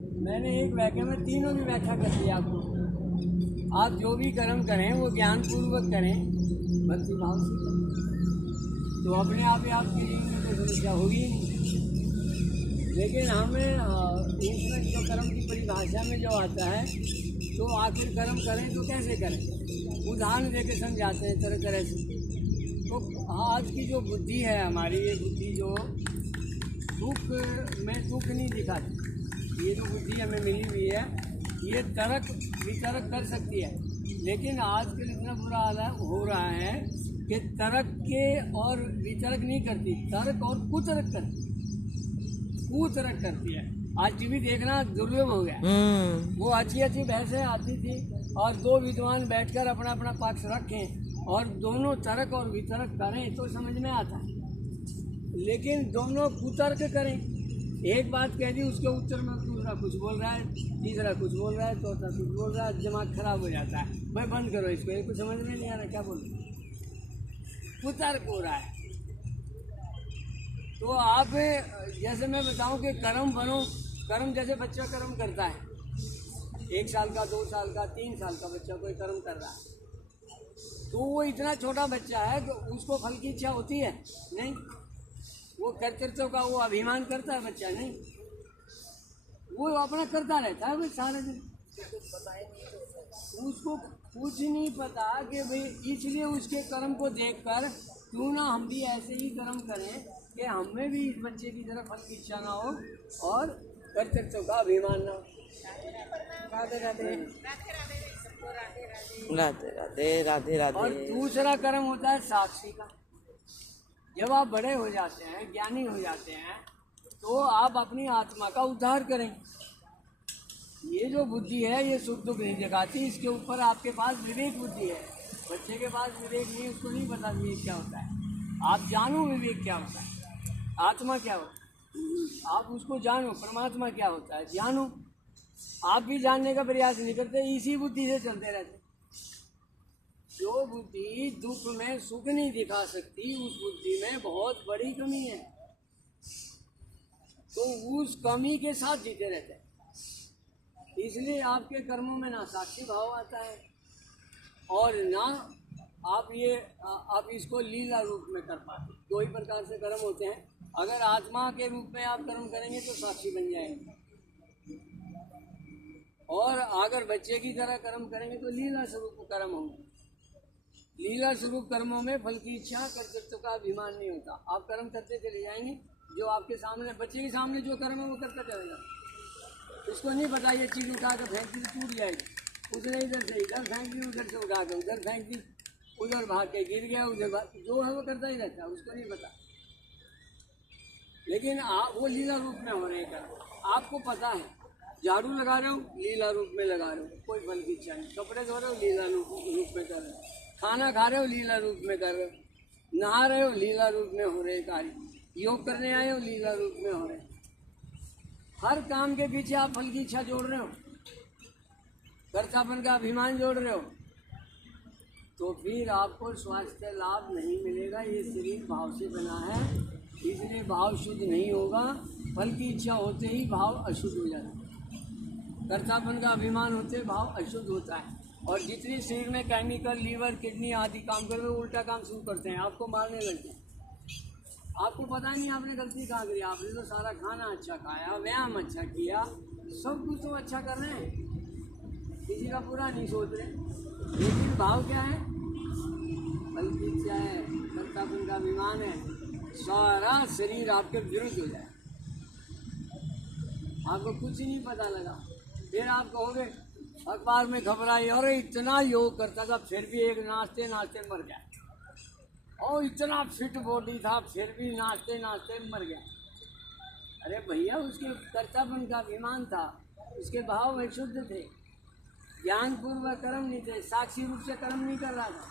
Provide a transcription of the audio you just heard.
मैंने एक वाक्य में तीनों की व्याख्या कर दी आपको। आप जो भी कर्म करें वो ज्ञान पूर्वक करें, भक्ति भाव से करें, तो अपने आप ही आपकी में तो समस्या होगी नहीं। लेकिन हमें इसमें जो कर्म की परिभाषा में जो आता है, तो आखिर कर्म करें तो कैसे करें, उदाहरण दे के समझाते हैं तरह तरह से। तो आज की जो बुद्धि है हमारी, ये बुद्धि जो दुख में दुख नहीं दिखाती, ये जो बुद्धि हमें मिली हुई है ये तर्क वितरक कर सकती है। लेकिन आजकल इतना बुरा हाल हो रहा है कि तर्क के और वितरक नहीं करती, तर्क और कुतर्क करती है। आज टीवी देखना दुर्लभ हो गया। वो अच्छी अच्छी बहसें आती थी और दो विद्वान बैठकर अपना अपना पक्ष रखें और दोनों तर्क और वितरक करें तो समझ में आता है। लेकिन दोनों कुतर्क करें, एक बात कह दी उसके उत्तर में दूसरा कुछ बोल रहा है, तीसरा कुछ बोल रहा है, चौथा कुछ बोल रहा है, दिमाग खराब हो जाता है। भाई बंद करो इसको, ये कुछ समझ में नहीं आ रहा क्या बोल रहे, कुतर्क हो रहा है। तो आप जैसे मैं बताऊं कि कर्म बनो, कर्म जैसे बच्चा कर्म करता है, 1 साल का, 2 साल का, 3 साल का बच्चा कोई कर्म कर रहा है, तो वो इतना छोटा बच्चा है कि उसको फल की इच्छा होती है नहीं, वो कर्तृत्व का वो अभिमान करता है बच्चा नहीं, वो अपना करता रहता है भाई सारा दिन, उसको कुछ नहीं पता कि भाई इसलिए उसके कर्म को देखकर क्यों ना हम भी ऐसे ही कर्म करें कि हमें भी इस बच्चे की तरफ फल की इच्छा ना हो और कर्तृत्व का अभिमान ना हो। राधे राधे राधे राधे राधे राधे। और दूसरा कर्म होता है साक्षी का। जब आप बड़े हो जाते हैं, ज्ञानी हो जाते हैं, तो आप अपनी आत्मा का उद्धार करें। ये जो बुद्धि है ये सुख दुख नहीं दिखाती, इसके ऊपर आपके पास विवेक बुद्धि है। बच्चे के पास विवेक नहीं, उसको नहीं पता विवेक क्या होता है। आप जानो विवेक क्या होता है, आत्मा क्या होता है, आप उसको जानो, परमात्मा क्या होता है जानो। आप भी जानने का प्रयास नहीं करते, इसी बुद्धि से चलते रहते। जो बुद्धि दुख में सुख नहीं दिखा सकती, उस बुद्धि में बहुत बड़ी कमी है, तो उस कमी के साथ जीते रहते हैं। इसलिए आपके कर्मों में ना साक्षी भाव आता है और ना आप इसको लीला रूप में कर पाते। 2 ही प्रकार से कर्म होते हैं। अगर आत्मा के रूप में आप कर्म करेंगे तो साक्षी बन जाएंगे, और अगर बच्चे की तरह कर्म करेंगे तो लीला स्वरूप कर्म होंगे। लीला स्वरूप कर्मों में फल की इच्छा, कर्तृत्व का अभिमान नहीं होता। आप कर्म करते चले जाएंगे, जो आपके सामने, बच्चे के सामने जो कर्म है वो करता चलेगा। उसको नहीं पता ये चीज़ उठा कर फेंक दी टूट जाएगी, उसने इधर से इधर फेंक दी, उधर से उठा कर उधर फेंक दी, उधर भाग के गिर गया, उधर जो है वो करता ही रहता है, उसको नहीं पता। लेकिन वो लीला रूप में हो रहे कर्म, आपको पता है। झाड़ू लगा रहे हो, लीला रूप में लगा रहे हो, कोई फल की इच्छा नहीं। कपड़े धो रहे हो, लीला रूप में कर रहे हो। खाना खा रहे हो, लीला रूप में कर रहे हो। नहा रहे हो, लीला रूप में हो रहे कार्य। योग करने आए हो, लीला रूप में हो रहे। हर काम के पीछे आप फल की इच्छा जोड़ रहे हो, कर्तापन का अभिमान जोड़ रहे हो, तो फिर आपको स्वास्थ्य लाभ नहीं मिलेगा। ये शरीर भाव से बना है, इसलिए भाव शुद्ध नहीं होगा। फल की इच्छा होते ही भाव अशुद्ध हो जाता है, कर्तापन का अभिमान होते भाव अशुद्ध होता है। और जितनी शरीर में केमिकल, लीवर, किडनी आदि काम कर रहे, उल्टा काम शुरू करते हैं, आपको मारने लगते हैं। आपको पता नहीं आपने गलती कहाँ करी। आपने तो सारा खाना अच्छा खाया, व्यायाम अच्छा किया, सब कुछ तो अच्छा कर रहे हैं, किसी का पूरा नहीं सोच रहे, लेकिन भाव क्या है, फल की इच्छा है, कर्तापन का अभिमान है, सारा शरीर आपके विरुद्ध हो जाए, आपको कुछ ही नहीं पता लगा। फिर आप कहोगे अखबार में खबर आई, अरे इतना योग करता था फिर भी एक नाचते नाचते मर गया, और इतना फिट बॉडी था फिर भी नाचते नाचते मर गया। अरे भैया, उसके कर्तापन का अभिमान था, उसके भाव में शुद्ध थे, ज्ञान पूर्वक कर्म नहीं थे, साक्षी रूप से कर्म नहीं कर रहा था।